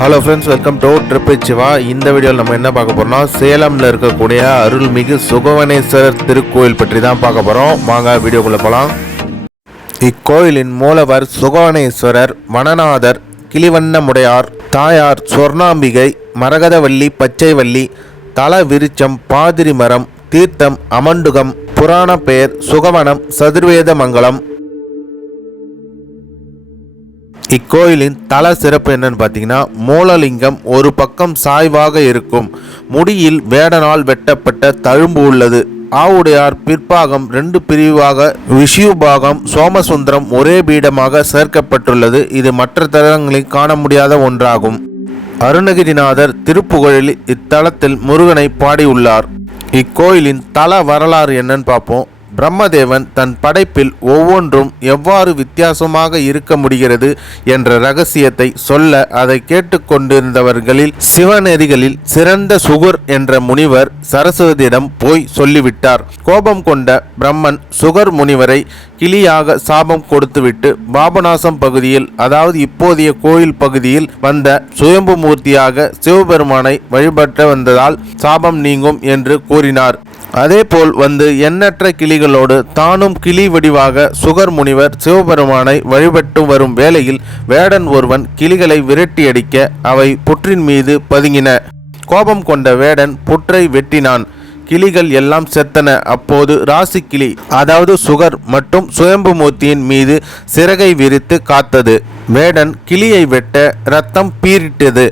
Hello friends welcome to trip Siva இந்த வீடியோவில் நம்ம என்ன பார்க்க போகிறோம்னா சேலமில் இருக்கக்கூடிய அருள்மிகு சுகவனேஸ்வரர் திருக்கோயில் பற்றி தான் பார்க்க போகிறோம் வாங்க வீடியோக்குள்ளே போகலாம் இக்கோயிலின் மூலவர் சுகவனேஸ்வரர் வனநாதர் கிளிவண்ணமுடையார் தாயார் சொர்ணாம்பிகை மரகதவல்லி பச்சைவல்லி தல விருச்சம் பாதிரி மரம் தீர்த்தம் அமண்டுகம் புராண பெயர் சுகவனம் சதுர்வேத மங்கலம் இக்கோயிலின் தல சிறப்பு என்னன்னு பார்த்தீங்கன்னா மூலலிங்கம் ஒரு பக்கம் சாய்வாக இருக்கும். முடியில் வேடனால் வெட்டப்பட்ட தழும்பு உள்ளது. ஆவுடையார் பிற்பாகம் ரெண்டு பிரிவாக விஷுபாகம் சோமசுந்தரம் ஒரே பீடமாக சேர்க்கப்பட்டுள்ளது. இது மற்ற தலங்களில் காண முடியாத ஒன்றாகும். அருணகிரிநாதர் திருப்புகழில் இத்தலத்தில் முருகனை பாடியுள்ளார். இக்கோயிலின் தல வரலாறு என்னன்னு பார்ப்போம். பிரம்மதேவன் தன் படைப்பில் ஒவ்வொன்றும் எவ்வாறு வித்தியாசமாக இருக்க முடிகிறது என்ற ரகசியத்தை சொல்ல அதை கேட்டுக்கொண்டிருந்தவர்களில் சிவநெறிகளில் சிறந்த சுகர் என்ற முனிவர் சரஸ்வதியிடம் போய் சொல்லிவிட்டார். கோபம் கொண்ட பிரம்மன் சுகர் முனிவரை கிளியாக சாபம் கொடுத்துவிட்டு பாபநாசம் பகுதியில் அதாவது இப்போதைய கோயில் பகுதியில் வந்த சுயம்பு மூர்த்தியாக சிவபெருமானை வழிபட்டு வந்ததால் சாபம் நீங்கும் என்று கூறினார். அதேபோல் வந்து எண்ணற்ற கிளி கிளிகளோடு தானும் கிளி வடிவாக சுகர் முனிவர் சிவபெருமானை வழிபட்டு வரும் வேளையில் வேடன் ஒருவன் கிளிகளை விரட்டியடிக்க அவை புற்றின் மீது பதுங்கின. கோபம் கொண்ட வேடன் புற்றை வெட்டினான். கிளிகள் எல்லாம் செத்தன. அப்போது ராசி கிளி அதாவது சுகர் மற்றும் சுயம்புமூர்த்தியின் மீது சிறகை விரித்து காத்தது. வேடன் கிளியை வெட்ட ரத்தம் பீரிட்டது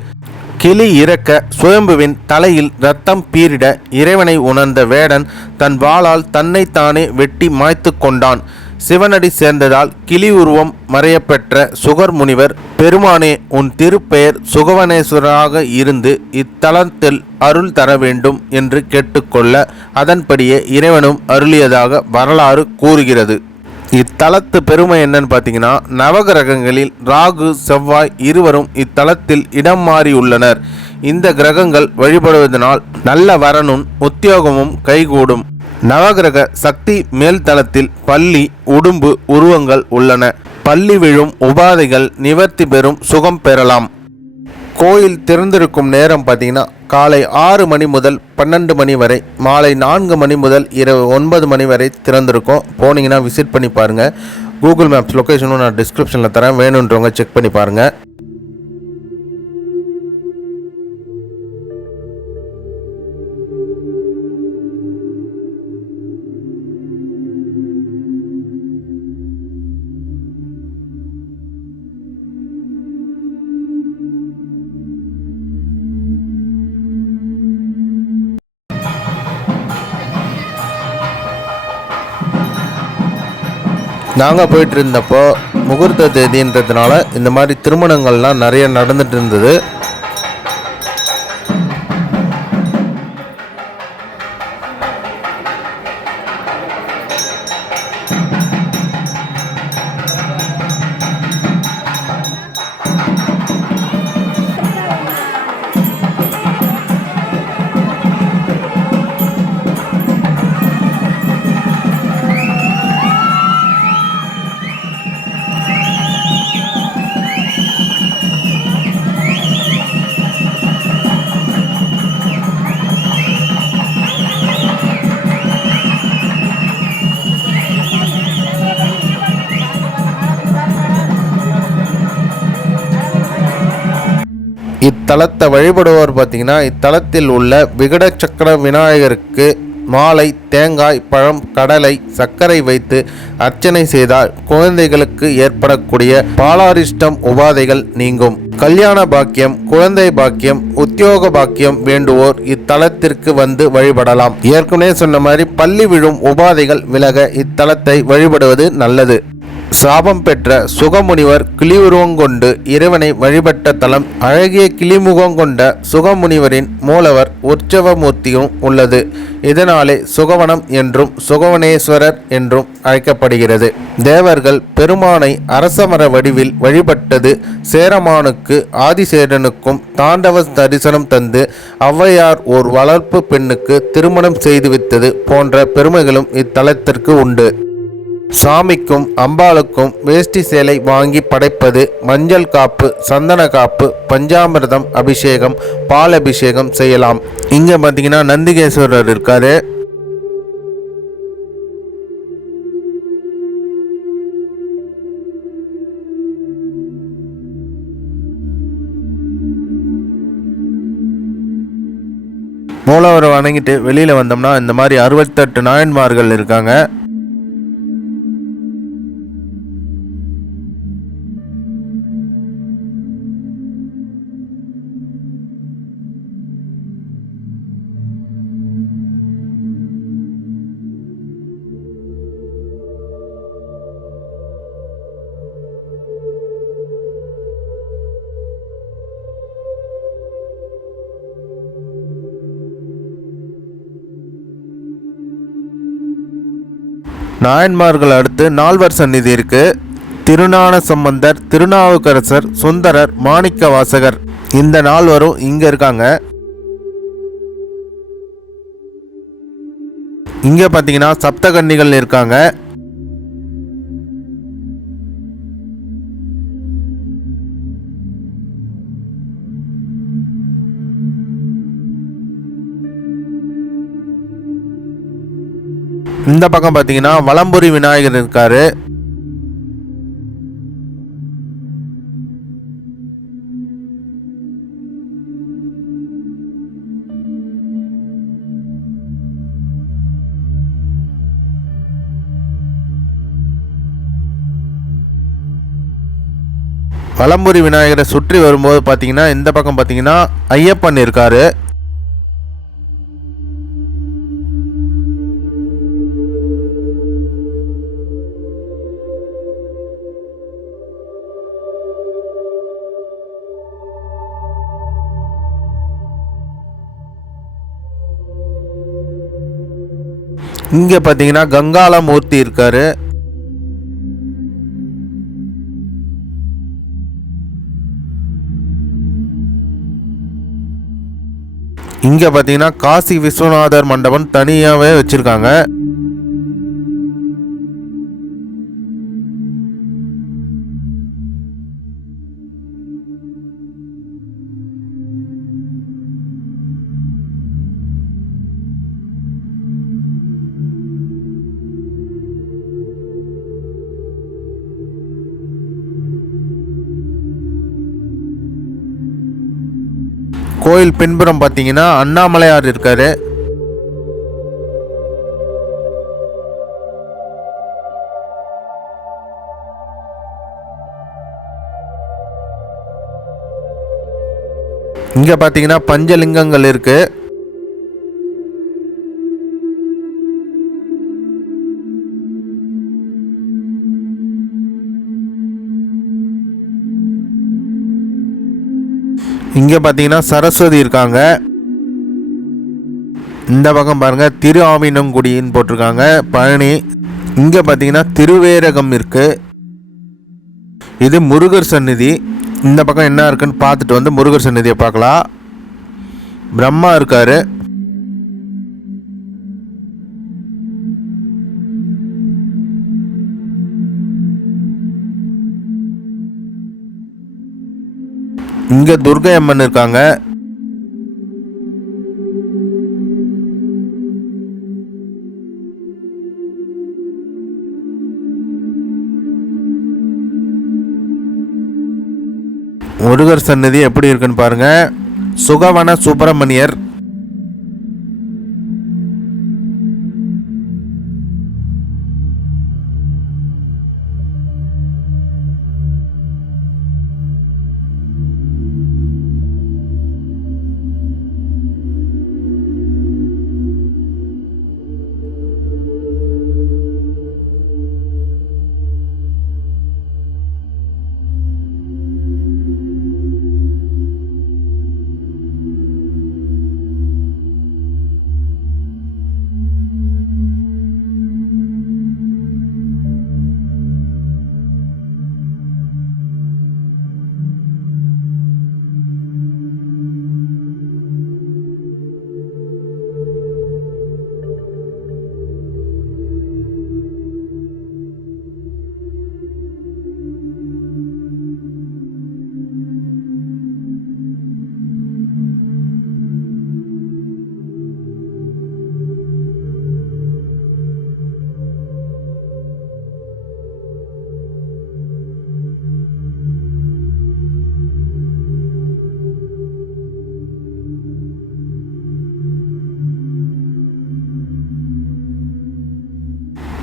கிளி இறக்க சுயம்புவின் தலையில் ரத்தம் பீரிட இறைவனை உணர்ந்த வேடன் தன் வாளால் தன்னைத்தானே வெட்டி மாய்த்து கொண்டான். சிவனடி சேர்ந்ததால் கிளி உருவம் மறையப்பெற்ற சுகர் முனிவர் பெருமானே உன் திருப்பெயர் சுகவனேஸ்வராக இருந்து இத்தலத்தில் அருள் தர வேண்டும் என்று கேட்டுக்கொள்ள அதன்படியே இறைவனும் அருளியதாக வரலாறு கூறுகிறது. இத்தலத்து பெருமை என்னன்னு பார்த்தீங்கன்னா நவகிரகங்களில் ராகு செவ்வாய் இருவரும் இத்தலத்தில் இடம் மாறியுள்ளனர் இந்த கிரகங்கள் வழிபடுவதனால் நல்ல வரனும் உத்தியோகமும் கைகூடும். நவகிரக சக்தி மேல்தளத்தில் பள்ளி உடும்பு உருவங்கள் உள்ளன. பள்ளி விழும் உபாதைகள் நிவர்த்தி பெறும் சுகம் பெறலாம். கோயில் திறந்திருக்கும் நேரம் பார்த்தீங்கன்னா காலை ஆறு மணி முதல் பன்னெண்டு மணி வரை மாலை நான்கு மணி முதல் இரவு ஒன்பது மணி வரை திறந்திருக்கும். போனீங்கன்னா விசிட் பண்ணி பாருங்கள் கூகுள் மேப்ஸ் லொக்கேஷனும் நான் டிஸ்கிரிப்ஷனில் தரேன். வேணுன்றவங்க செக் பண்ணி பாருங்கள் நாங்கள் போயிட்டு இருந்தப்போ முகூர்த்த தேதின்றதுனால இந்த மாதிரி திருமணங்கள்லாம் நிறைய நடந்துட்டு இருந்தது. இத்தலத்தை வழிபடுவோர் பார்த்தீங்கன்னா இத்தலத்தில் உள்ள விகட சக்கர விநாயகருக்கு மாலை தேங்காய் பழம் கடலை சர்க்கரை வைத்து அர்ச்சனை செய்தால் குழந்தைகளுக்கு ஏற்படக்கூடிய பாலாரிஷ்டம் உபாதைகள் நீங்கும். கல்யாண பாக்கியம் குழந்தை பாக்கியம் உத்தியோக பாக்கியம் வேண்டுவோர் இத்தலத்திற்கு வந்து வழிபடலாம். ஏற்கனவே சொன்ன மாதிரி பள்ளி விழும் உபாதைகள் விலக இத்தலத்தை வழிபடுவது நல்லது. சாபம் பெற்ற சுகமுனிவர் கிளியுருவம் கொண்டு இறைவனை வழிபட்ட தலம் அழகிய கிளிமுகம் கொண்ட சுகமுனிவரின் மூலவர் உற்சவமூர்த்தியும் உள்ளது. இதனாலே சுகவனம் என்றும் சுகவனேஸ்வரர் என்றும் அழைக்கப்படுகிறது. தேவர்கள் பெருமானை அரசமர வடிவில் வழிபட்டது சேரமானுக்கு ஆதிசேரனுக்கும் தாண்டவ தரிசனம் தந்து ஔவையார் ஓர் வளர்ப்பு பெண்ணுக்கு திருமணம் செய்துவித்தது போன்ற பெருமைகளும் இத்தலத்திற்கு உண்டு. சாமிக்கும் அம்பாளுக்கும் வேஷ்டி சேலை வாங்கி படைப்பது மஞ்சள் காப்பு சந்தன காப்பு பஞ்சாமிர்தம் அபிஷேகம் பால் அபிஷேகம் செய்யலாம். இங்கே பார்த்தீங்கன்னா நந்திகேஸ்வரர் இருக்காரு. மூலவரை வணங்கிட்டு வெளியில் வந்தோம்னா இந்த மாதிரி அறுபத்தெட்டு நாயன்மார்கள் இருக்காங்க. நாயன்மார்கள் அடுத்து நால்வர் சந்நிதி இருக்கு திருநான சம்பந்தர் திருநாவுக்கரசர் சுந்தரர் மாணிக்க வாசகர் இந்த நால்வரும் இங்க இருக்காங்க. இங்க பார்த்தீங்கன்னா சப்தகன்னிகள் இருக்காங்க. இந்த பக்கம் பார்த்தீங்கன்னா வலம்புரி விநாயகர் இருக்காரு. வலம்புரி விநாயகரை சுற்றி வரும்போது பார்த்தீங்கன்னா இந்த பக்கம் பார்த்தீங்கன்னா ஐயப்பன் இருக்காரு. இங்க பாத்தீங்கன்னா கங்கால மூர்த்தி இருக்காரு. இங்க பாத்தீங்கன்னா காசி விஸ்வநாதர் மண்டபம் தனியாவே வச்சிருக்காங்க. கோயில் பின்புறம் பார்த்தீங்கன்னா அண்ணாமலையார் இருக்காரு. இங்கே பார்த்தீங்கன்னா பஞ்சலிங்கங்கள் இருக்குது இங்கே பார்த்தீங்கன்னா சரஸ்வதி இருக்காங்க. இந்த பக்கம் பாருங்கள் திரு ஆவினங்குடின்னு போட்டிருக்காங்க. பழனி. இங்கே பார்த்தீங்கன்னா திருவேரகம் இருக்குது இது முருகர் சந்நிதி. இந்த பக்கம் என்ன இருக்குன்னு பார்த்துட்டு வந்து முருகர் சந்நிதியை பார்க்கலாம். பிரம்மா இருக்காரு. இங்கே துர்கை அம்மன் இருக்காங்க. முருகர் சன்னதி எப்படி இருக்குன்னு பாருங்கள் சுகவன சுப்பிரமணியர்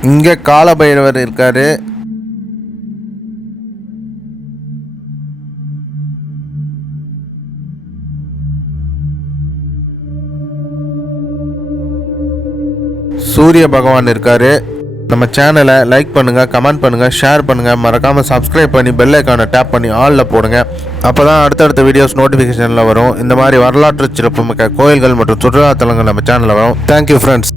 இங்கே காலபைரவர் இருக்கார். சூரிய பகவான் இருக்கார். நம்ம சேனலை லைக் பண்ணுங்கள் கமெண்ட் பண்ணுங்கள் ஷேர் பண்ணுங்கள் மறக்காமல் சப்ஸ்கிரைப் பண்ணி பெல் ஐக்கானை டேப் பண்ணி ஆலில் போடுங்க. அப்பதான் அடுத்தடுத்த வீடியோஸ் நோட்டிஃபிகேஷனில் வரும். இந்த மாதிரி வரலாற்று சிறப்புமிக்க கோயில்கள் மற்றும் சுற்றுலாத்தலங்கள் நம்ம சேனலில் வரும். Thank you friends